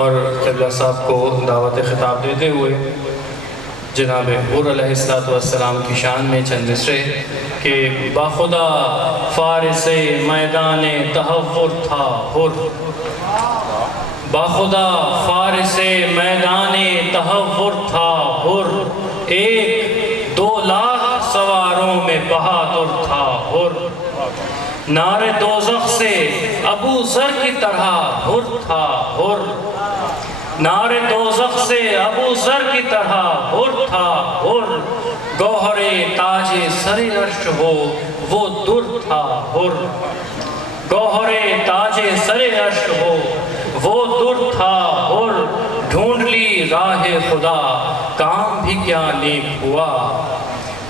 اور قبلہ صاحب کو دعوت خطاب دیتے ہوئے جناب حر علیہ السلام کی شان میں چند مصرے کہ باخدا فارس میدان تحور تھا حر، باخدا فارس میدان تحور تھا حر، 1-2 لاکھ سواروں میں بہادر تھا حر، نار دوزخ سے ابو ذر کی طرح حر تھا حر، نار دوزخ سے ابو ذر کی طرح حر تھا حر، گوہر تاج سر عرش ہو وہ در تھا حر، گوہر تاج سر عرش ہو وہ در تھا حر، ڈھونڈ لی راہ خدا کام بھی کیا نیک ہوا،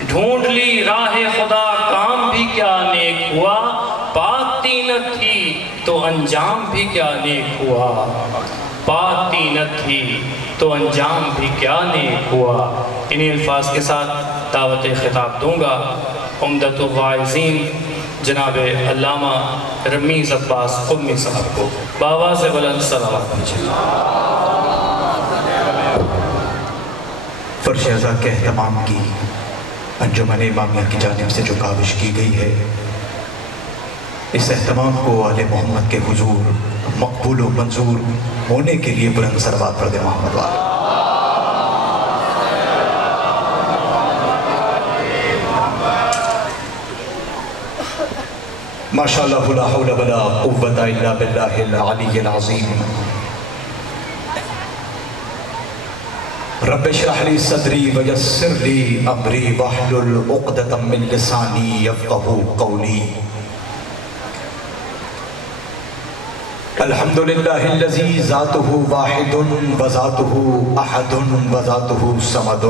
ڈھونڈ لی راہ خدا کام بھی کیا نیک ہوا، پاک تینت تھی تو انجام بھی کیا نیک ہوا، پاک تینت تھی تو انجام بھی کیا نیک ہوا۔ انہی الفاظ کے ساتھ دعوت خطاب دوں گا عمدۃ الواعظین جناب علامہ رمیز عباس قمی صاحب کو، بآواز بلند صلوات بھیجیں۔ فرش ازا کے اہتمام کی انجمن امامیہ کی جانب سے جو کاوش کی گئی ہے، اس اہتمام کو آل محمد کے حضور مقبول و منظور ہونے کے لیے بلند صلوات پڑھ دے محمد والے۔ ماشاءاللہ لا حول ولا قوت الا باللہ العلی العظیم۔ رب اشرح لی صدری ویسر لی امری واحلل عقدۃ من لسانی یفقہوا قولی۔ الحمدللہ الذی ذاتہ واحد وذاتہ احد وذاتہ صمد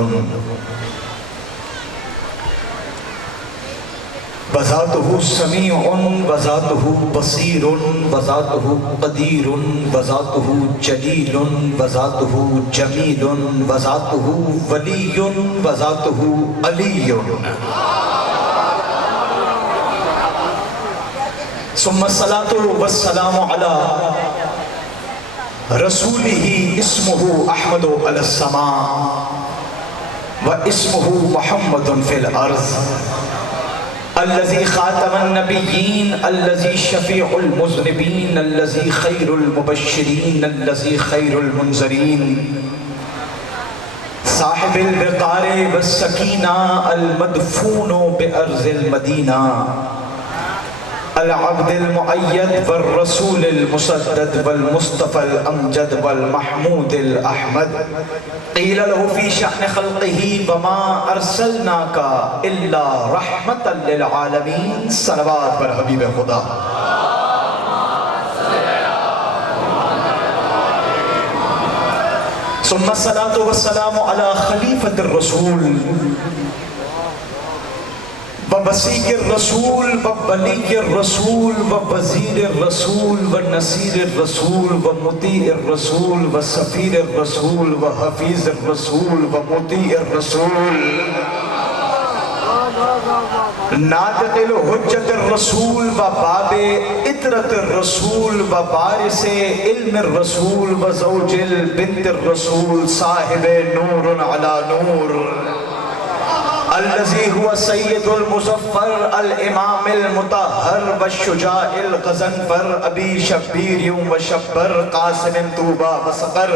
وذاتہ سمیع وذاتہ بصیر وذاتہ قدیر وذاتہ جلیل وذاتہ جمیل وذاتہ ولی وذاتہ علی۔ ثم الصلاة والسلام على رسوله اسمه احمد على السماء واسمه محمد في الارض الذي خاتم النبيين الذي شفيع المذنبين الذي خير المبشرين الذي خير المنذرين صاحب الوقار والسكينة المدفون بأرض المدينة العبد المؤيد والرسول المسدد والمصطفى الأمجد والمحمود الأحمد قيل له في شأن خلقه وما أرسلناك إلا رحمة للعالمين۔ صلوات پر حبیب خدا۔ ثم الصلاة والسلام على خليفة الرسول ووسیع الرسول وولی الرسول ووزیر الرسول ونصیر الرسول ومطیع الرسول وسفیر الرسول وحفیظ الرسول ومطیع الرسول ناطق الحجت الرسول وباب اطرت الرسول وبارث علم الرسول وزوج البنت الرسول صاحب نور على نور الذي هو سيد المظفر الامام المطهر والشجاع الغضنفر ابي شبير وشبر قاسم طوبى وصقر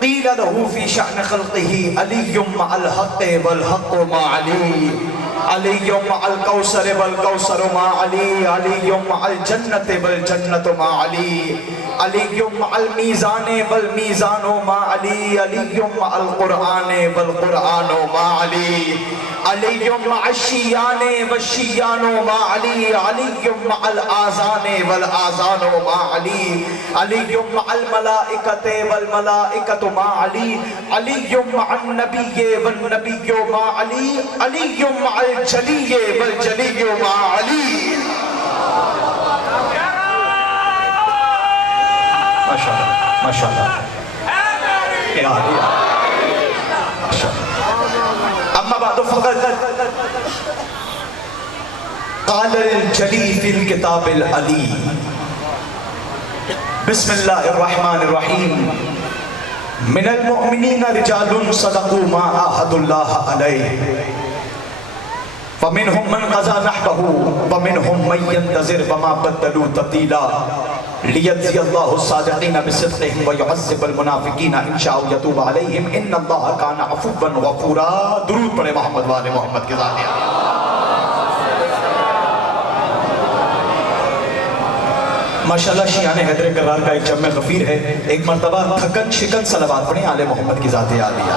قيل له في شأن خلقه علي مع الحق والحق مع علي، علي مع الكوثر والكوثر مع علي، علي مع الجنة والجنة مع علي، علي مع الميزان والميزان مع علي، علي مع القرآن والقرآن مع علي، علي مع الشيان والشيان مع علي، علي مع الآذان والآذان مع علي، علي مع الملائكة والملائكة مع علي، علي مع النبي والنبي مع علي، علي مع الجلي والجلي مع علي۔ ماشاءاللہ اما بعد فقط قال الجلی فی الكتاب العلی بسم اللہ الرحمن الرحیم من المؤمنین رجال صدقوا ما عاهدوا اللہ علیہ فمنهم من قضى نحبه ومنهم من ينتظر وما بدلوا تبدیلا لیجزی اللہ الصادقین بصدقهم ویعذب المنافقین ان شاء یتوب علیہم ان اللہ کان عفوا غفورا. درود پڑھے محمد والے محمد کے ذات. ماشاءاللہ شیعان حیدر کرار کا ایک جمع غفیر ہے. ایک مرتبہ تھکن شکن صلوات پڑھیں آل محمد کی ذات عالیہ.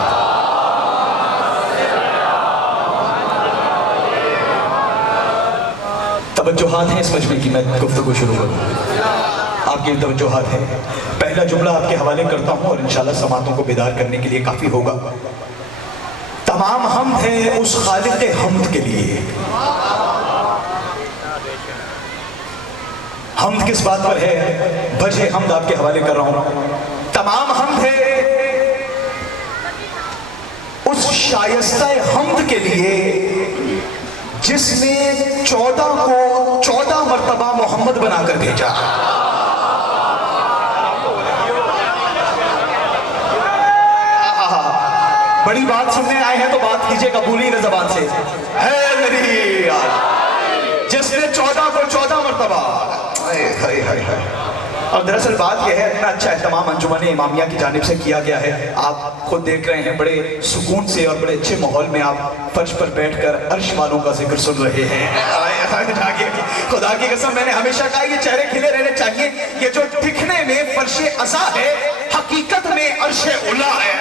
توجہات ہیں اس مجمع کی، میں گفتگو شروع کروں. آپ کی توجہات ہیں. پہلا جملہ آپ کے حوالے کرتا ہوں اور انشاءاللہ سماعتوں کو بیدار کرنے کے لیے کافی ہوگا. تمام حمد ہے اس خالق حمد کے لیے. حمد کس بات پر ہے؟ وجہ حمد آپ کے حوالے کر رہا ہوں. تمام حمد ہے اس شائستہ حمد کے لیے جس نے 14 کو 14 مرتبہ محمد بنا کر بھیجا. بڑی بات سننے آئے ہیں تو بات کیجئے قبولی نے زبان سے. ہے میری یار جس نے 14 کو 14 مرتبہ. اور دراصل بات یہ ہے اتنا اچھا اہتمام انجمن امامیہ کی جانب سے کیا گیا ہے. آپ خود دیکھ رہے ہیں بڑے سکون سے اور بڑے اچھے ماحول میں آپ فرش پر بیٹھ کر عرش والوں کا ذکر سن رہے ہیں. خدا کی قسم میں نے ہمیشہ کہا یہ چہرے کھلے رہنے چاہیے. یہ جو دکھنے میں فرش عزا ہے حقیقت میں عرش اولا ہے.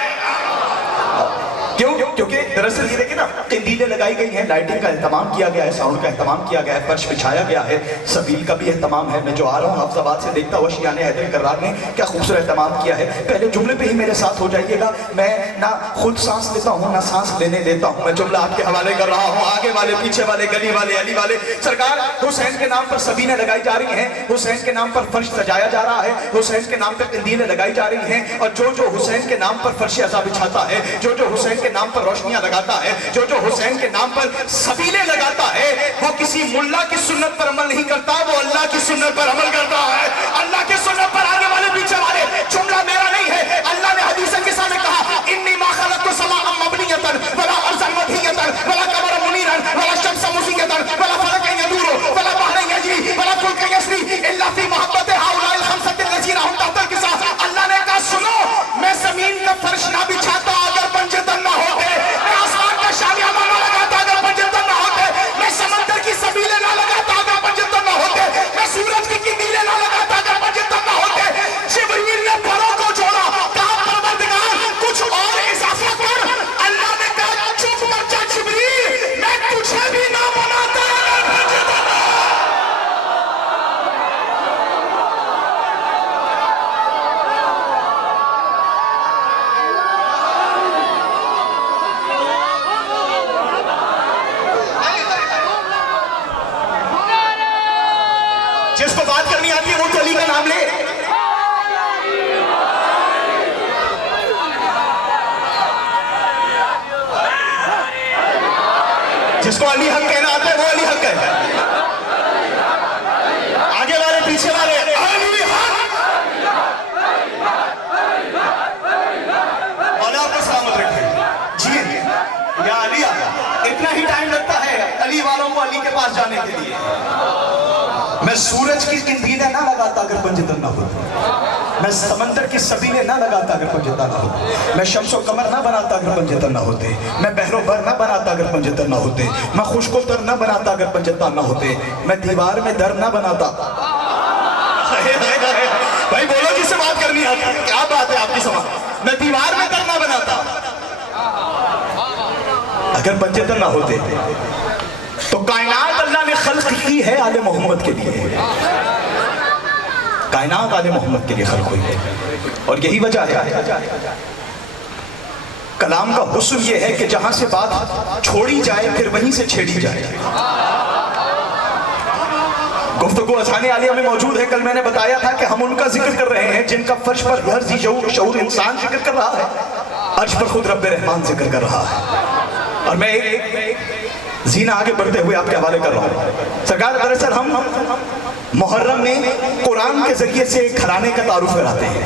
کیوں؟ کیونکہ دراصل یہ دیکھیں نا قندیلیں لگائی گئی ہیں، لائٹنگ کا اہتمام کیا گیا ہے، ساؤنڈ کا اہتمام کیا گیا ہے، فرش بچھایا گیا ہے، سبیل کا بھی اہتمام ہے. میں جو آ رہا ہوں حافظ آباد سے دیکھتا ہوا شیعان حیدر کرار نے کیا خوبصورت اہتمام کیا ہے. پہلے جملے پہ ہی میرے ساتھ ہو جائیے گا. میں نہ خود سانس لیتا ہوں نہ سانس لینے دیتا ہوں. میں جملہ آپ کے حوالے کر رہا ہوں. آگے والے پیچھے والے گلی والے علی والے. سرکار حسین کے نام پر سبیلیں لگائی جا رہی ہیں، حسین کے نام پر فرش سجایا جا رہا ہے، حسین کے نام پر قندیلیں لگائی جا رہی ہیں. اور جو حسین کے نام پر فرش عزا بچھاتا ہے، جو حسین کے نام پر روشنیاں لگاتا ہے، جو حسین کے نام پر سبیلیں لگاتا ہے، وہ کسی ملا کی سنت پر عمل نہیں کرتا، وہ اللہ کی سنت پر عمل کرتا ہے. اللہ کی سنت پر آگے والے پیچھے والے. جملہ میرا نہیں ہے، اللہ نے حدیث کے سامنے کہا انی ما خلقت سماء مبنیۃ ولا ارضا مدحیۃ ولا قمرا منیرا ولا شمس مضیۃ ولا فلکا یدور ولا بحر یجری ولا فلک یسری الا فی محبت هؤلاء الخمسۃ الذین هم تحت القصاص. اللہ نے کہا سنو میں زمین کا فرش نہ بچھاتا اگر بنجے تن نہ ہوتے، میں آسمان کا شالیامہ نہ لگاتا اگر بنجے تن نہ ہوتے، میں سمندر کی سبیلیں نہ لگاتا اگر بنجے تن نہ ہوتے، میں سورج کی قندیلیں نہ لگاتا اگر بنجے تن نہ ہوتے. جبریل نے پروں کو چھوڑا، کہا پروردگار کچھ اور اضافہ کر. اللہ نے کہا چپ کر جا جبریل، میں تجھے بھی نہ بناتا اگر بنجے تن نہ ہو. جس کو بات کرنی آتی ہے وہ تو علی کا نام لے. جس کو علی حق کہنا آتا ہے وہ علی حق ہے. آگے والے پیچھے والے علی حق. مولا آپ کو سلامت رکھے. جی یا علی اتنا ہی ٹائم لگتا ہے علی والوں کو علی کے پاس جانے کے لیے. میں سورج کی قندیلیں نہ لگاتا اگر پنجتن نہ ہوتے، میں سمندر کی سبیلیں نہ لگاتا اگر پنجتن نہ ہوتے، میں شمس و قمر نہ بناتا اگر پنجتن نہ ہوتے، میں بحر و بر نہ بناتا اگر پنجتن نہ ہوتے، میں خشک و تر نہ بناتا اگر پنجتن نہ ہوتے، میں دیوار میں در نہ بناتا. بھائی بولو کس سے بات کرنی ہے؟ کیا بات ہے آپ کی سمجھ؟ میں دیوار میں در نہ بناتا اگر پنجتن نہ ہوتے. تو کائنات اللہ نے خلق کی ہے آل محمد کے لیے. کائنات آل محمد کے لیے خلق ہوئی ہے اور یہی وجہ ہے کلام کا حسن یہ ہے کہ جہاں سے بات چھوڑی جائے پھر وہیں سے چھیڑی جائے. گفتگو اذہان عالیہ میں موجود ہے. کل میں نے بتایا تھا کہ ہم ان کا ذکر کر رہے ہیں جن کا فرش پر ہر ذی شعور انسان ذکر کر رہا ہے، عرش پر خود رب رحمان ذکر کر رہا ہے. اور میں ایک زینہ آگے بڑھتے ہوئے آپ کے حوالے کر رہا ہوں. سرکار دراصل ہم محرم میں قرآن کے ذریعے سے گھرانے کا تعارف کراتے ہیں.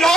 9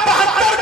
72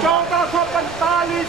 1445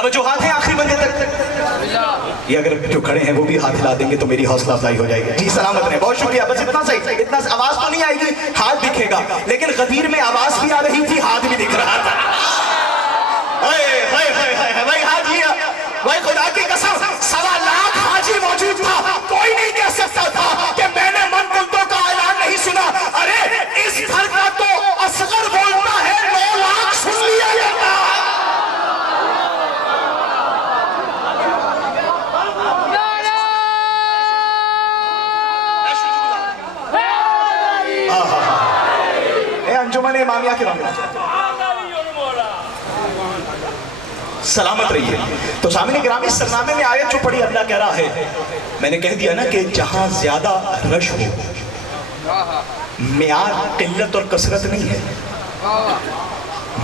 توجہات ہیں آخری بندے تک؟ یہ اگر جو کھڑے ہیں وہ بھی ہاتھ ہلا دیں گے تو میری حوصلہ افزائی ہو جائے گی. جی سلامت رہیں, بہت شکریہ. بس اتنا صحیح, اتنا آواز تو نہیں آئے گی, ہاتھ دکھے گا. لیکن غدیر میں آواز بھی آ رہی تھی, ہاتھ بھی دکھ رہا تھا. بھائی حاجی, بھائی خدا کی قسم 1.25 لاکھ حاجی موجود تھا, کوئی نہیں کہہ سکتا تھا کہ میں نے من کنتوں کا اعلان نہیں سنا. ارے اس گھر کا تو اصغر بولتا ہے 9 لاکھ سن لیا جاتا. انجمن امامیہ کے رحمت سلامت رہیے. تو سامعین گرامی, سرنامے میں آیت جو پڑھی اللہ کہہ رہا ہے, میں نے کہہ دیا نا کہ جہاں زیادہ رش ہو, معیار قلت اور کثرت نہیں ہے,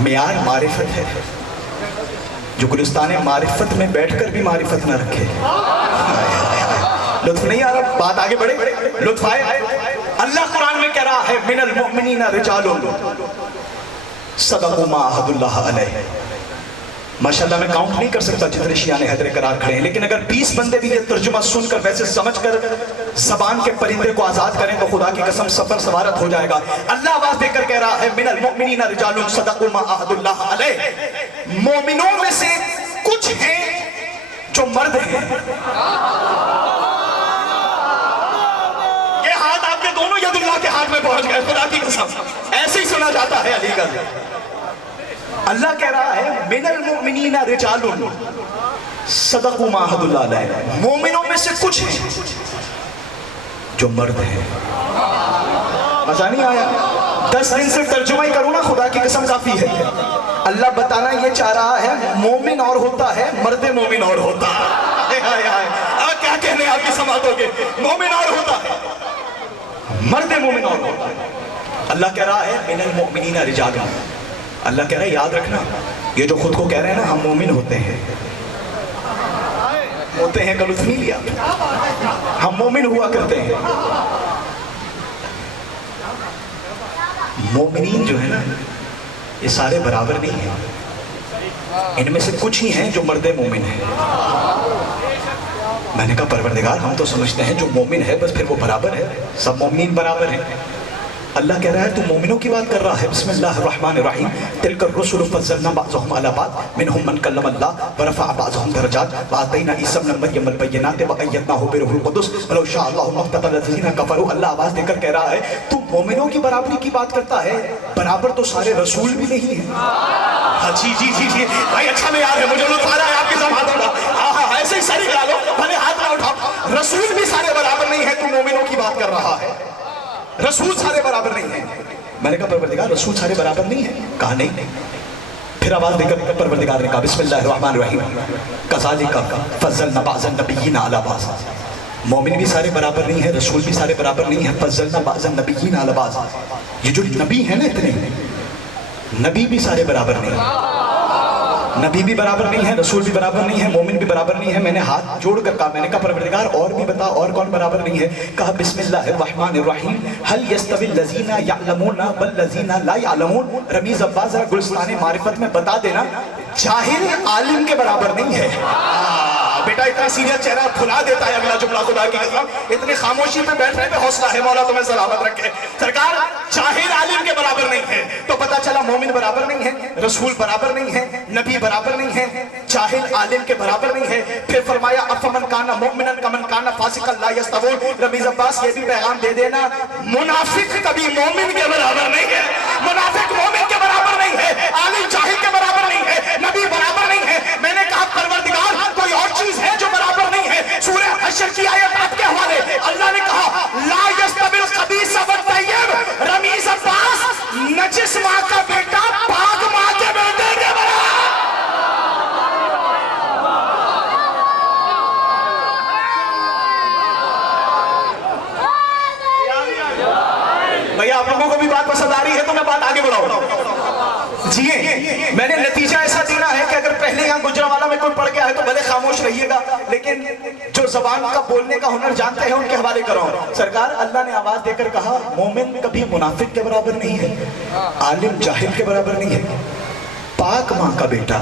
معیار معرفت ہے. جو گلستان معرفت میں بیٹھ کر بھی معرفت نہ رکھے. لطف نہیں آ رہا, بات آگے بڑھے, لطف آئے. اللہ قرآن میں کہہ رہا ہے من المؤمنین رجال صدقوا ما عاہدوا اللہ علیہ. ماشاءاللہ میں کاؤنٹ نہیں کر سکتا جتنے شیعہ حیدر قرار کھڑے ہیں, لیکن اگر 20 بندے بھی یہ ترجمہ سن کر ویسے سمجھ کر زبان کے پرندے کو آزاد کریں تو خدا کی قسم سفر سوارت ہو جائے گا. اللہ آواز دے کر کہہ رہا ہے من المؤمنین رجال صدقوا ما عاہدوا اللہ علیہ. مومنوں میں سے کچھ ہیں جو مرد ہیں. یہ ہاتھ آپ کے دونوں ید اللہ کے ہاتھ میں پہنچ گئے, خدا کی قسم ایسے ہی سنا جاتا ہے علی گڑھ. اللہ کہہ رہا ہے من المؤمنین رجال صدقوا ما عاہدوا اللہ علیہ. مومنوں میں سے کچھ ہیں جو مرد ہیں. مزہ نہیں آیا؟ 10 دن سے ترجمہ ہی کروں نا, خدا کی قسم کافی ہے. اللہ بتانا یہ چاہ رہا ہے مومن اور ہوتا ہے, مرد مومن اور ہوتا ہے. کیا کہنے آپ کی سماعتوں کے, مومن اور ہوتا ہے, مرد مومن اور ہوتا ہے. اللہ کہہ رہا ہے من المؤمنین رجال. اللہ کہہ رہا ہے یاد رکھنا, یہ جو خود کو کہہ رہے ہیں نا ہم مومن ہوتے ہیں کا لطف نہیں لیا, ہم مومن ہوا کرتے ہیں. مومنین جو ہے نا یہ سارے برابر نہیں ہیں, ان میں سے کچھ ہی ہیں جو مرد مومن ہیں. میں نے کہا پروردگار ہم تو سمجھتے ہیں جو مومن ہے بس پھر وہ برابر ہے, سب مومنین برابر ہیں. اللہ کہہ رہا ہے تو مومنوں کی بات کر رہا ہے. بسم اللہ الرحمن الرحیم. تلک الرسل فضلنا بعضهم على بعض منهم من کلم اللہ ورفع بعضهم درجات وآتینا عیسی ابن مریم البینات وأیدناه بروح القدس ولو شاء اللہ ما اقتتل الذین کفروا. اللہ آواز دے کر کہہ رہا ہے تو مومنوں کی برابری کی بات کرتا ہے, برابر تو سارے رسول بھی نہیں ہیں. جی جی جی جی بھائی اچھا میں یاد ہے, مجھے لطف آ رہا ہے آپ کی سماعتوں کا. ہاں ہاں ایسے ہی ساری ڈالو, بھلے ہاتھ نہ اٹھاؤ. رسول بھی سارے برابر نہیں ہیں, تو مومنوں کی بات کر رہا ہے. رسول سارے برابر نہیں ہیں. میں نے کہا پروردگار رسول سارے برابر نہیں ہیں. کہا نہیں. پھر آواز دے کر پروردگار نے کہا بسم اللہ الرحمن الرحیم کذالک فضلنا بعض النبیین علی بعض. مومن بھی سارے برابر نہیں ہیں, رسول بھی سارے برابر نہیں ہیں. فضلنا بعض النبیین علی بعض. یہ جو نبی ہیں نا اتنے, نبی بھی سارے برابر نہیں ہیں. نبی بھی برابر نہیں ہے, رسول بھی برابر نہیں ہے, مومن بھی برابر نہیں ہے. میں نے ہاتھ جوڑ کر کہا, میں نے کہا پروردگار اور بھی بتا اور کون برابر نہیں ہے. کہا بسم اللہ الرحمن الرحیم هل يستوي الذين يعلمون والذين لا يعلمون. رمیز عباس ذرا گلستان معرفت میں بتا دینا جاہل عالم کے برابر نہیں ہے. بیٹا اتنا سیریس چہرہ کھلا دیتا ہے اگلا جملہ, خدا کی قسم اتنی خاموشی پہ بیٹھنے پہ حوصلہ ہے, مولا تمہیں سلامت رکھے. سرکار جاہل عالم کے برابر نہیں ہے, تو پتا چلا مومن برابر نہیں ہے, رسول برابر نہیں ہے, نبی برابر نہیں ہے, جاہل عالم کے برابر نہیں ہے. پھر فرمایا افمن کان مؤمنا کمن کان فاسقا لا یستوون. رمیز عباس یہ بھی پیغام دے دینا منافق کبھی مومن کے برابر نہیں ہے, منافق مومن کے برابر نہیں ہے, عالم جاہل کے برابر نہیں ہے, نبی برابر نہیں ہے. میں نے کہا پروردگار کوئی اور چیز ہے جو برابر نہیں ہے. سورہ حشر کی آیت آپ کے حوالے, اللہ نے کہا لا یستوی الخبیث والطیب. رمیز عباس نجس ماں کا بیٹا پاک ماں کے بیٹے کے برابر. بھیا آپ لوگوں کو بھی بات پسند آ رہی ہے تو میں بات آگے بڑھاؤں. جی میں نے نتیجہ ایسا دینا ہے کہ اگر پہلے یہاں گجرانوالہ میں کوئی پڑھ گیا ہے تو بھلے خاموش رہیے گا, لیکن جو زبان کا بولنے کا ہنر جانتے ہیں ان کے حوالے کراؤں. سرکار اللہ نے آواز دے کر کہا مومن کبھی منافق کے برابر نہیں ہے, عالم جاہل کے برابر نہیں ہے, پاک ماں کا بیٹا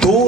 2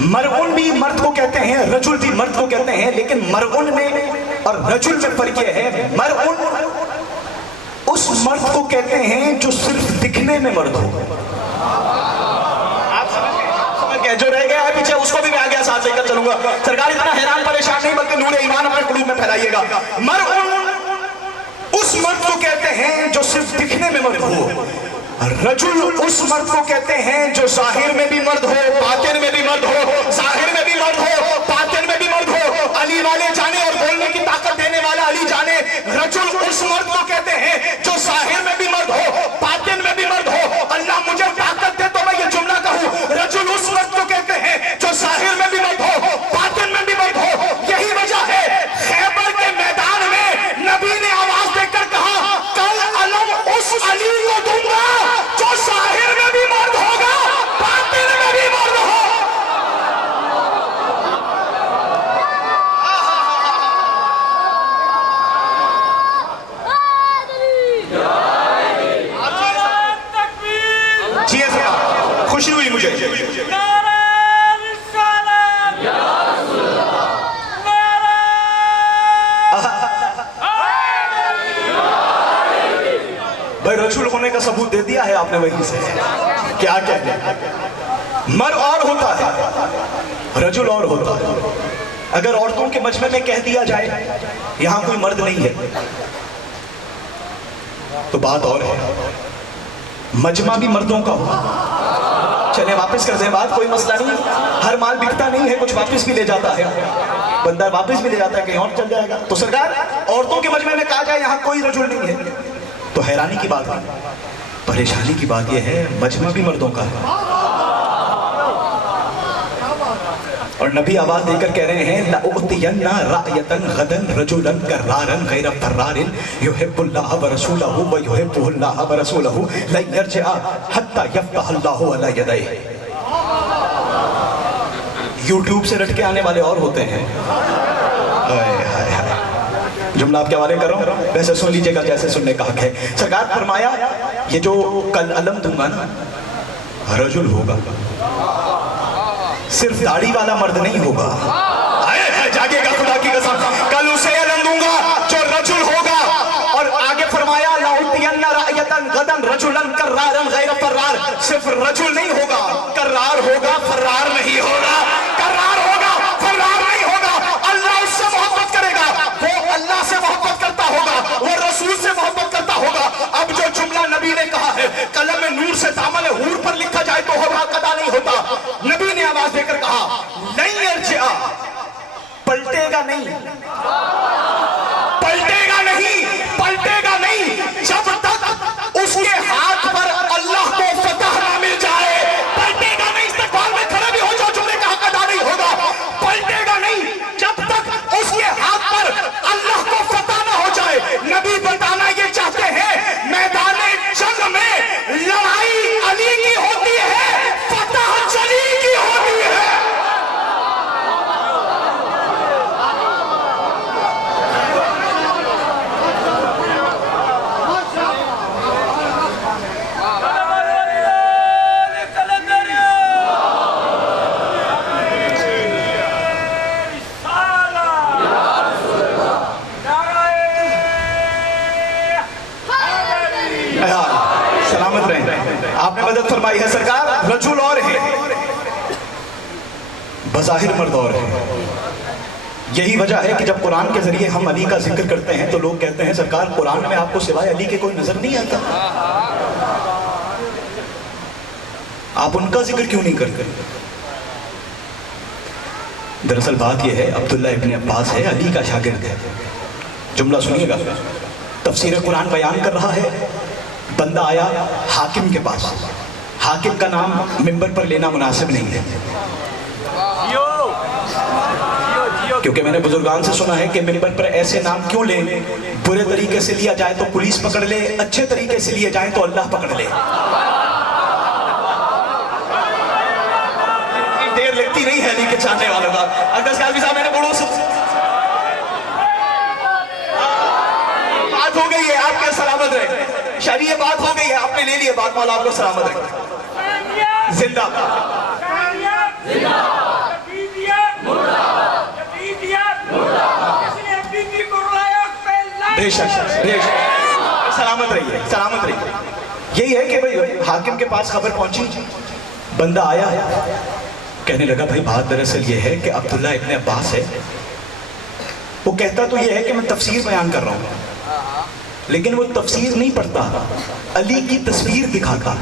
مرغن بھی مرد کو کہتے ہیں، رجل بھی مرد کو کہتے ہیں، لیکن مرغن میں اور رجل میں فرق یہ ہے، مرغن اس مرد کو کہتے ہیں جو صرف دکھنے میں مرد ہو۔ آپ سمجھ گئے؟ جو رہ گیا ہے پیچھے اس کو بھی میں آگے ساتھ لے کر چلوں گا۔ سرکار اتنا حیران پریشان نہیں بلکہ نور ایمان اپنے قلوب میں پھیلائیے گا۔ مرغن اس مرد کو کہتے ہیں جو صرف دکھنے میں مرد ہو، رجل اس مرد کو کہتے ہیں جو ظاہر میں بھی مرد ہو، باطن میں بھی مرد ہو، ظاہر میں بھی مرد ہو، باطن میں بھی مرد ہو۔ علی والے جانے اور بولنے کی طاقت دینے والا علی جانے۔ رجل اس مرد کو کہتے ہیں جو ظاہر میں بھی مرد ہو، باطن میں بھی مرد ہو۔ اللہ مجھے طاقت دے تو میں یہ جملہ کہوں، رجل اس مرد کو کہتے ہیں جو ظاہر میں بھی مرد ہو، باطن میں بھی مرد ہو۔ یہی وجہ ہے خیبر کے میدان میں نبی نے آواز دے کر کہا، کل علم اس علی کو دوں گا جو ظاہر میں بھی مرد ہوگا، باطن میں بھی مرد ہو۔ جی ایسا خوشی ہوئی مجھے۔ بھائی رجل ہونے کا ثبوت دے دیا ہے آپ نے وہیں سے۔ کیا مرد اور ہوتا ہے، رجل اور ہوتا ہے۔ اگر عورتوں کے مجمع میں کہہ دیا جائے یہاں کوئی مرد نہیں ہے تو بات اور ہے، مجمع بھی مردوں کا ہو۔ چلیں واپس کر دیں بات، کوئی مسئلہ نہیں، ہر مال بکتا نہیں ہے، کچھ واپس بھی لے جاتا ہے، بندہ واپس بھی لے جاتا ہے، کہیں اور چل جائے گا۔ تو سرکار عورتوں کے مجمع میں کہا جائے یہاں کوئی رجل نہیں ہے تو حیرانی کی بات ہے، پریشانی کی بات یہ ہے مجمع بھی مردوں کا ہے۔ اور نبی آواز دے کر کہہ رہے ہیں لَأُعْطِيَنَّ رَأْيَةً غَدًا رَجُلًا كَرَّارًا غَيْرَ فَرَّارٍ يُحِبُّ اللَّهَ وَرَسُولَهُ وَيُحِبُّهُ اللَّهُ وَرَسُولَهُ لَن يَرْجِعَ حَتَّى يَفْتَحَ اللَّهُ عَلَى يَدَيْهِ۔ یوٹیوب سے رٹ کے آنے والے اور ہوتے ہیں۔ جملہ آپ کے حوالے کر رہا ہوں، ویسے سن لیجئے گا جیسے سننے کا حق ہے۔ سرکار فرمایا یہ جو کل علم دوں گا نا رجل ہوگا، صرف داڑھی والا مرد نہیں ہوگا، جاگے گا خدا کی قسم، کل اسے علم دوں گا جو رجل ہوگا۔ اور آگے فرمایا لَأُعْطِيَنَّ رَأْيَةً غَدًا رَجُلًا كَرَّارًا غَيْرَ فَرَّارٍ، صرف رجل نہیں ہوگا، کرار ہوگا، فرار نہیں ہوگا، کرار ہوگا، فرار نہیں ہوگا۔ اللہ اس سے محبت کرے گا، وہ اللہ سے محبت کرتا ہوگا، وہ رسول سے محبت کرتا ہوگا۔ اب جو جملہ نبی نے کہا ہے قلم نور سے دامن حور پر لکھا جائے تو ہوگا قضا نہیں ہوتا۔ نبی نے آواز دے کر کہا لن یرجع، پلٹے گا نہیں، پلٹے گا نہیں، پلٹے گا نہیں جب تک اس کے ہاتھ پر اللہ کو فتح نہ مل جائے۔ پلٹے گا نہیں، استقبال میں کھڑے بھی ہو جو جملے کا حق ادا نہیں ہوگا۔ پلٹے گا نہیں جب تک اس کے ہاتھ پر اللہ کو فتح نہ ہو جائے۔ نبی بتانا یہ چاہتے ہیں میدان جنگ میں لڑائی علی کی ہوتی ہے، فتح جلی کی ہوتی ہے۔ سلامت رہیں، آپ نے مدد فرمائی ہے سرکار۔ رجل اور ہے، بظاہر مرد اور ہے۔ یہی وجہ ہے کہ جب قرآن کے ذریعے ہم علی کا ذکر کرتے ہیں تو لوگ کہتے ہیں سرکار قرآن میں آپ کو سوائے علی کے کوئی نظر نہیں آتا، آپ ان کا ذکر کیوں نہیں کرتے؟ دراصل بات یہ ہے عبداللہ ابن عباس ہے، علی کا شاگرد ہے۔ جملہ سنیے گا، تفسیر قرآن بیان کر رہا ہے، بندہ آیا حاکم کے پاس، حاکم کا نام منبر پر لینا مناسب نہیں ہے، کیونکہ میں نے بزرگان سے سنا ہے کہ منبر پر ایسے نام کیوں لیں، برے طریقے سے لیا جائے تو پولیس پکڑ لے، اچھے طریقے سے لیے جائیں تو اللہ پکڑ لے۔ دیر لگتی نہیں ہے علی کے چاہنے والوں کا۔ اگر سیالوی صاحب میں نے بڑوں سے بات ہو گئی ہے، آپ کے سلامت رہے، شاید یہ بات ہو گئی ہے، آپ نے لے لیے بات، مولا آپ کو سلامت رہے، زندہ بے شک سلامت رہیے سلامت رہیے. یہی ہے کہ بھائی حاکم کے پاس خبر پہنچی, بندہ آیا کہنے لگا بھائی بات دراصل یہ ہے کہ عبداللہ ابن عباس ہے, وہ کہتا تو یہ ہے کہ میں تفسیر بیان کر رہا ہوں, لیکن وہ تفسیر نہیں پڑھتا, علی کی تصویر دکھاتا.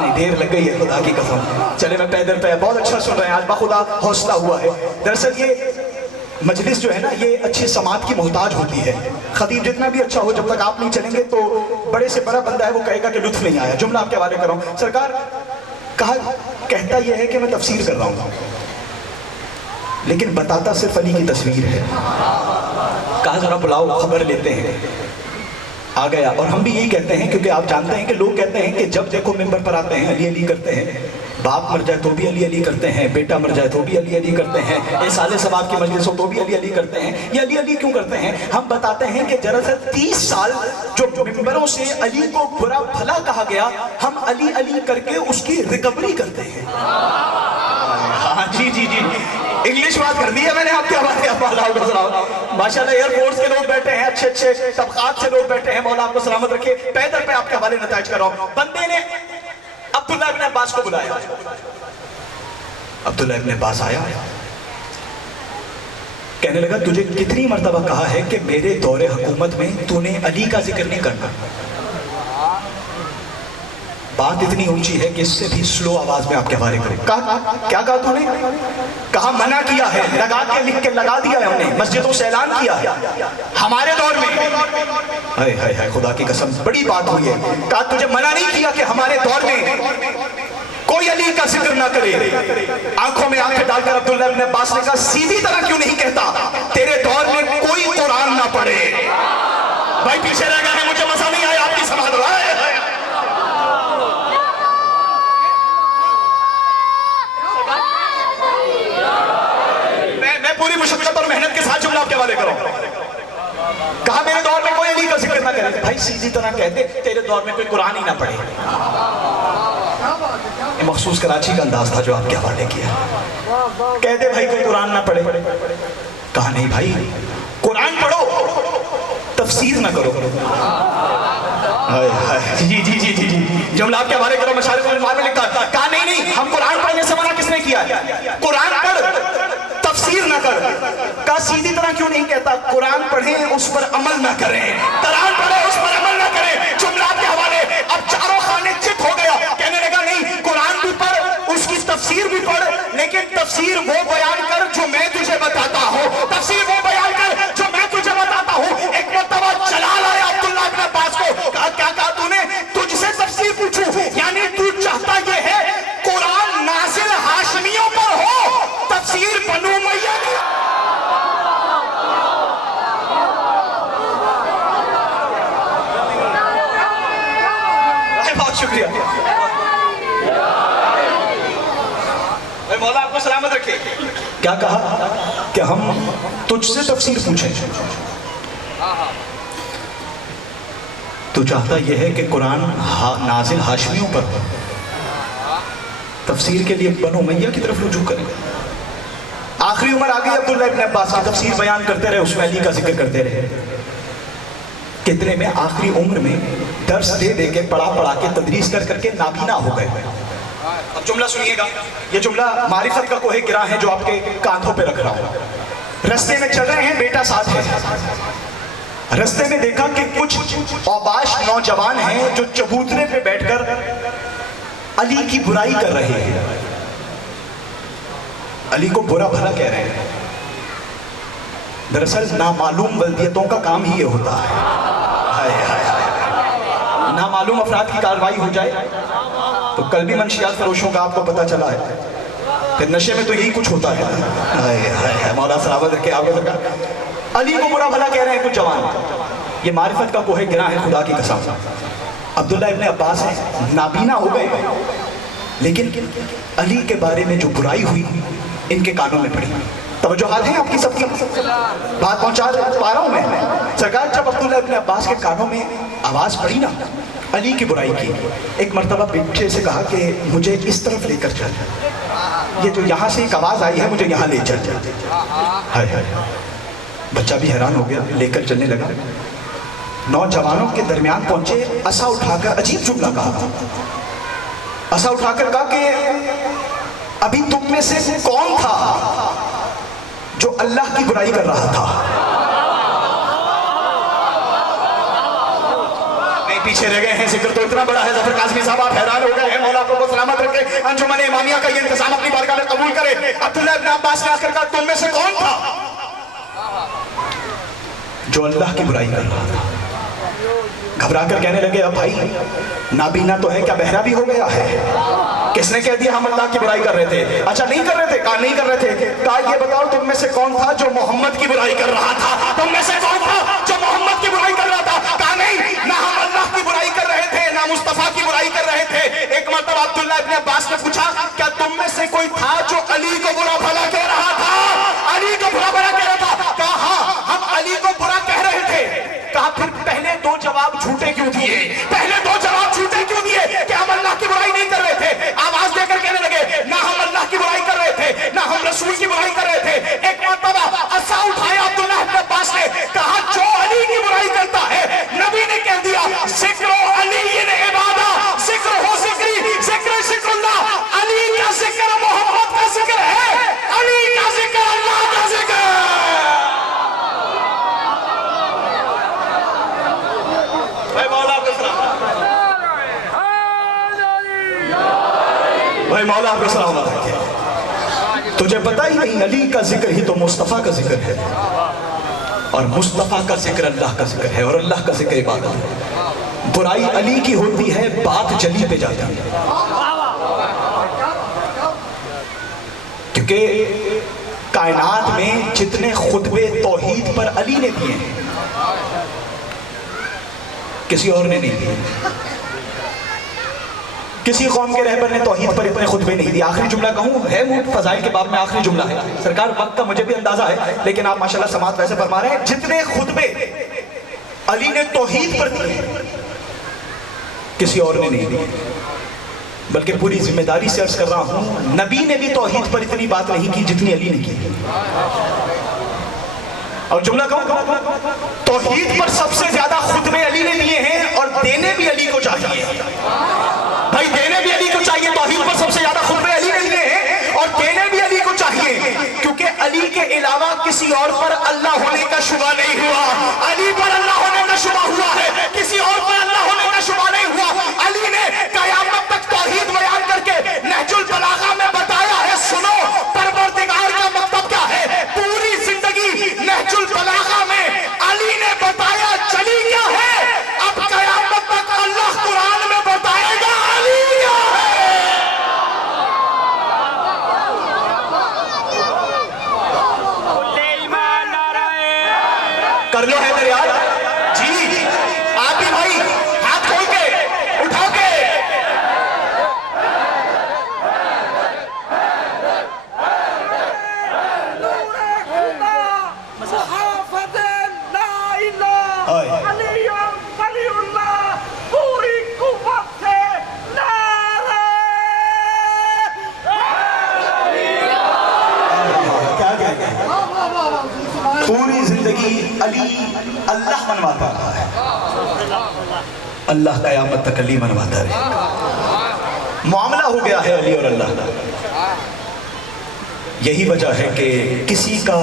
نہیں دیر لگ گئی ہے خدا کی قسم, چلے میں پیدل پہ, بہت اچھا سن رہے ہیں آج, بخدا حوصلہ ہوا ہے. دراصل یہ مجلس جو ہے نا یہ اچھی سماعت کی محتاج ہوتی ہے. خطیب جتنا بھی اچھا ہو جب تک آپ نہیں چلیں گے تو بڑے سے بڑا بندہ ہے وہ کہے گا کہ لطف نہیں آیا. جملہ آپ کے حوالے کر رہا ہوں. سرکار کہتا یہ ہے کہ میں تفسیر کر رہا ہوں, لیکن بتاتا صرف علی کی تصویر ہے. کہا ذرا بلاؤ خبر لیتے ہیں. آ گیا, اور ہم بھی یہی کہتے ہیں کیونکہ آپ جانتے ہیں کہ لوگ کہتے ہیں کہ جب دیکھو ممبر پر آتے ہیں علی علی کرتے ہیں, باپ مر جائے تو بھی علی علی کرتے ہیں, بیٹا مر جائے تو بھی علی علی کرتے ہیں, احسان ثواب کی مجلس ہو تو بھی علی علی کرتے ہیں. یہ علی علی کیوں کرتے ہیں؟ ہم بتاتے ہیں کہ دراصل 30 سال جو ممبروں سے علی کو برا بھلا کہا گیا, ہم علی علی کر کے اس کی ریکوری کرتے ہیں. ہاں جی جی جی, انگلش بات کر دی ہے میں نے آپ کے حوالے. ماشاءاللہ ایئر فورس کے لوگ بیٹھے ہیں, اچھے اچھے طبقات سے لوگ بیٹھے ہیں, مولا آپ کو سلامت رکھے. پیدل پہ آپ کے حوالے نتائج کر رہا ہوں. بندے نے عبداللہ ابن عباس کو بلایا. عبداللہ ابن عباس آیا, کہنے لگا تجھے کتنی مرتبہ کہا ہے کہ میرے دور حکومت میں تو نے علی کا ذکر نہیں کرنا. بات اتنی اونچی ہے کہ اس سے بھی سلو آواز میں آپ کے حوالے کریں. کیا کہا تو نے؟ کہا منع کیا ہے, لگا کے لکھ کے لگا دیا ہے ہم نے, مسجدوں سے اعلان کیا ہے ہمارے دور میں. ہائے ہائے ہائے خدا کی قسم بڑی بات ہوئی ہے. کہا تجھے منع نہیں کیا کہ ہمارے دور میں کوئی علی کا ذکر نہ کرے. آنکھوں میں آنکھیں ڈال کر عبداللہ ابن عباس نے کہا سیدھی طرح کیوں نہیں کہتا تیرے دور میں کوئی قرآن نہ پڑھے. بھائی پیچھے رہ گئے ہیں, مجھے مزہ نہیں آیا آپ کی سماعت. پوری مشقت اور محنت کے ساتھ جملہ آپ کے حوالے کرو. کہا میرے دور میں کوئی علی کا ذکر نہ کرے. بھائی سیدھی طرح کہتے تیرے دور میں کوئی قرآن ہی نہ پڑھے. یہ مخصوص کراچی کا انداز تھا جو آپ کے حوالے کیا. کہتے بھائی کوئی قرآن نہ پڑھے. کہا نہیں بھائی قرآن پڑھو, تفسیر نہ کرو. جی جی جی جی جی, جملہ آپ کے حوالے کرو. مشارق المعارف میں لکھا. کہا نہیں ہم قرآن پڑھنے سے منع کس نے کیا؟ قرآن پڑھ تفسیر نہ کر. کہا سیدھی طرح کیوں نہیں کہتا قرآن پڑھیں اس پر عمل نہ کریں, قرآن پڑھیں اس پر عمل نہ کریں. جملہ آپ کے حوالے. اب چاروں خانے چت ہو گیا, کہنے لگا نہیں قرآن بھی پڑھ, اس کی تفسیر بھی پڑھ, لیکن تفسیر وہ بیان کر جو میں تجھے بتاتا ہوں. تفسیر وہ بیان کر جو میں تجھے بتاتا ہوں. ایک مرتبہ جلال آیا عبداللہ ابن عباس کو. کہا کیا کہا تو نے؟ تجھ سے تفسیر پوچھوں, یعنی تو چاہتا یہ ہے قرآن نازل ہاشمیوں پر ہو, تفسیر بنو امیہ کی. بہت شکریہ. مولا آپ کو سلامت رکھے. کیا کہا کہ ہم تجھ سے تفسیر پوچھیں. تو چاہتا یہ ہے کہ قرآن نازل ہاشمیوں پر ہو, تفسیر کے لیے بنو امیہ کی طرف رجوع کریں. آخری عمر آ گئی عبداللہ ابن عباس کی, تفسیر بیان کرتے رہے, اس میں علی کا ذکر کرتے رہے. کتنے میں آخری عمر میں درس دے دے کے پڑھا پڑھا کے تدریس کر کر کے نابینا ہو گئے. اب جملہ سنیے گا, یہ جملہ معرفت کا کوہ گراں ہے جو آپ کے کاندھوں پہ رکھ رہا ہوں. رستے میں چل رہے ہیں, بیٹا ساتھ ہے. رستے میں دیکھا کہ کچھ اوباش نوجوان ہیں جو چبوترے پہ بیٹھ کر علی کی برائی کر رہے ہیں, علی کو برا بھلا کہہ رہے ہیں. دراصل نامعلوم ولدیتوں کا کام ہی یہ ہوتا ہے. نامعلوم افراد کی کارروائی ہو جائے تو قلبی منشیات فروشوں کا آپ کو پتہ چلا ہے, پھر نشے میں تو یہی کچھ ہوتا ہے. مولا سلامت رکھے آپ کو. علی کو برا بھلا کہہ رہے ہیں کچھ جوان. یہ معرفت کا کوہ گراں ہے خدا کی قسم. عبداللہ ابن عباس ہیں, نابینا ہو گئے, لیکن علی کے بارے میں جو برائی ہوئی ان کے کانوں میں پڑی. توجہات ہیں آپ کی سب کی, بات پہنچا پا رہا ہوں میں. سرکار جب عبداللہ ابن عباس کے کانوں میں آواز پڑی نا علی کی برائی کی, ایک مرتبہ بیٹے سے کہا کہ مجھے اس طرف لے کر چل, یہ جو یہاں سے ایک آواز آئی ہے مجھے یہاں لے چل. بچہ بھی حیران ہو گیا، لے کر چلنے لگا، نوجوانوں کے درمیان پہنچے، عصا اٹھا کر عجیب جملہ کہا، عصا اٹھا کر کہا کہ ابھی تم میں سے کون تھا جو اللہ کی برائی کر رہا تھا؟ نہیں، پیچھے رہ گئے ہیں، ذکر تو اتنا بڑا ہے، ظفر قاسمی صاحب آپ حیران ہو گئے ہیں، مولا کو سلامت رکھے، انجمن امامیہ کا یہ انتظام اپنی بارگاہ میں قبول کرے۔ عبداللہ ابن عباس نے آ کر کہا تم میں سے کون تھا جو اللہ کی برائی کر رہا تھا؟ گھبرا کر کہنے لگے اب بھائی نابینا تو ہے، کیا بہرا بھی ہو گیا ہے؟ کس نے کہہ دیا ہم اللہ کی برائی کر رہے تھے؟ اچھا نہیں کر رہے تھے؟ کہا نہیں کر رہے تھے۔ کہا یہ بتاؤ تم میں سے کون تھا جو محمد کی برائی کر رہا تھا؟ تم میں سے کون تھا جو محمد کی برائی کر رہا تھا؟ کہا نہیں، نہ ہم اللہ کی برائی کر رہے تھے نہ مصطفیٰ کی برائی کر رہے تھے۔ ایک مرتبہ عبداللہ ابن عباس نے پوچھا کیا تم میں سے کوئی تھا جو علی کو برا بھلا کہہ رہا تھا؟ علی کو برا بھلا کہہ رہا تھا؟ کہا ہاں ہم علی کو برا کہہ رہے تھے۔ کہا پھر پہلے دو جواب جھوٹے کیوں دیے؟ پہلے دو جواب جھوٹے کیوں دیے کہ ہم اللہ کی برائی نہیں کر رہے تھے؟ آواز دے کر کہنے لگے نہ ہم اللہ کی برائی کر رہے تھے نہ ہم رسول کی برائی کر رہے تھے۔ ایک مرتبہ عصا اٹھایا عبداللہ ابن عباس نے، کہا جو علی کی برائی کرتا ہے نبی نے کہہ دیا ذکر علی عبادہ، ذکر ہو ذکری، ذکر ذکر اللہ، علی کا ذکر محمد کا ذکر ہے، علی کا ذکر اللہ کا ذکر ہے۔ بھائی مولا آپ کو سلامت رکھے، تجھے پتہ ہی نہیں علی کا ذکر ہی تو مصطفیٰ کا ذکر ہے، اور مصطفیٰ کا ذکر اللہ کا ذکر ہے، اور اللہ کا ذکر عبادت ہے۔ برائی علی کی ہوتی ہے، بات جلی پہ جاتی ہے، کیونکہ کائنات میں جتنے خطبے توحید پر علی نے دیے ہیں کسی اور نے نہیں دیے۔ کسی قوم کے رہبر نے توحید پر اتنے خطبے نہیں دیے۔ آخری جملہ کہوں ہے وہ فضائل کے باب میں آخری جملہ ہے، سرکار وقت کا مجھے بھی اندازہ ہے لیکن آپ ماشاءاللہ سماعت ویسے فرما رہے ہیں، جتنے خطبے علی نے توحید پر دیے کسی اور نے نہیں دیے، بلکہ پوری ذمہ داری سے عرض کر رہا ہوں نبی نے بھی توحید پر اتنی بات نہیں کی جتنی علی نے کی۔ اور جملہ کہوں توحید پر سب سے زیادہ خطبے علی نے دیے ہیں، اور دینے بھی علی کو چاہیے، بھائی دینے بھی علی کو چاہیے۔ توحید پر سب سے زیادہ خطبے علی نے دیے ہیں اور دینے بھی علی کو چاہیے، کیونکہ علی کے علاوہ کسی اور پر اللہ ہونے کا شبہ نہیں ہوا، علی پر اللہ ہونے کا شبہ ہوا ہے، کسی اور پر اللہ ہونے کا شبہ نہیں ہوا۔ علی نے قیامت تک توحید بیان کر کے نہج البلاغہ میں بتایا ہے، سنو پروردگار کا مطلب کیا ہے۔ پوری زندگی نہج البلاغہ میں علی نے بتایا چلی کیا ہے، اب قیامت تک اللہ قرآن میں بتائے گا علی کیا ہے۔ کر لو حیدر یار جی، آپ بھی بھائی ہاتھ کھول کے اٹھا کے پوری زندگی علی اللہ منواتا رہا ہے، اللہ قیامت تک علی منواتا رہے، معاملہ ہو گیا ہے علی اور اللہ کا۔ یہی وجہ ہے کہ کسی کا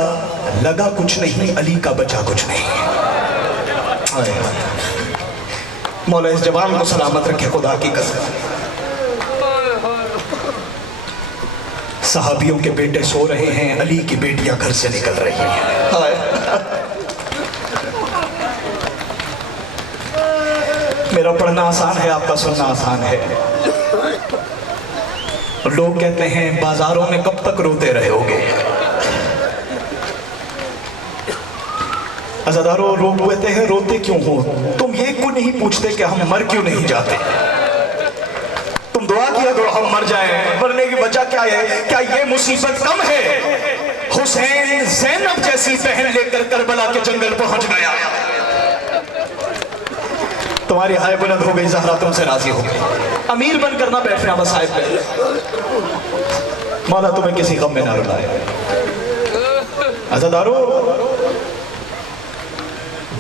لگا کچھ نہیں، علی کا بچا کچھ نہیں۔ مولا اس جوان کو سلامت رکھے خدا کی قسم۔ صحابیوں کے بیٹے سو رہے ہیں، علی کی بیٹیاں گھر سے نکل رہی ہیں۔ میرا پڑھنا آسان ہے، آپ کا سننا آسان ہے۔ لوگ کہتے ہیں بازاروں میں کب تک روتے رہے ہوگے؟ عزاداروں لوگ کہتے ہیں روتے کیوں ہو؟ تم یہ کیوں نہیں پوچھتے کہ ہم مر کیوں نہیں جاتے؟ تم دعا کیا کرو ہم مر جائیں، مرنے کی وجہ کیا ہے؟ کیا یہ مصیبت کم ہے؟ حسین زینب جیسی بہن لے کر کربلا کے جنگل پہنچ گیا، تمہاری ہائے بلند ہو گئی، زہرا تم سے راضی ہو گئی، امیر بن کر نہ بیٹھنا بس صاحب پہ، مولا تمہیں کسی غم میں نہ رلائے۔ عزاداروں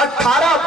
18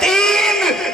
3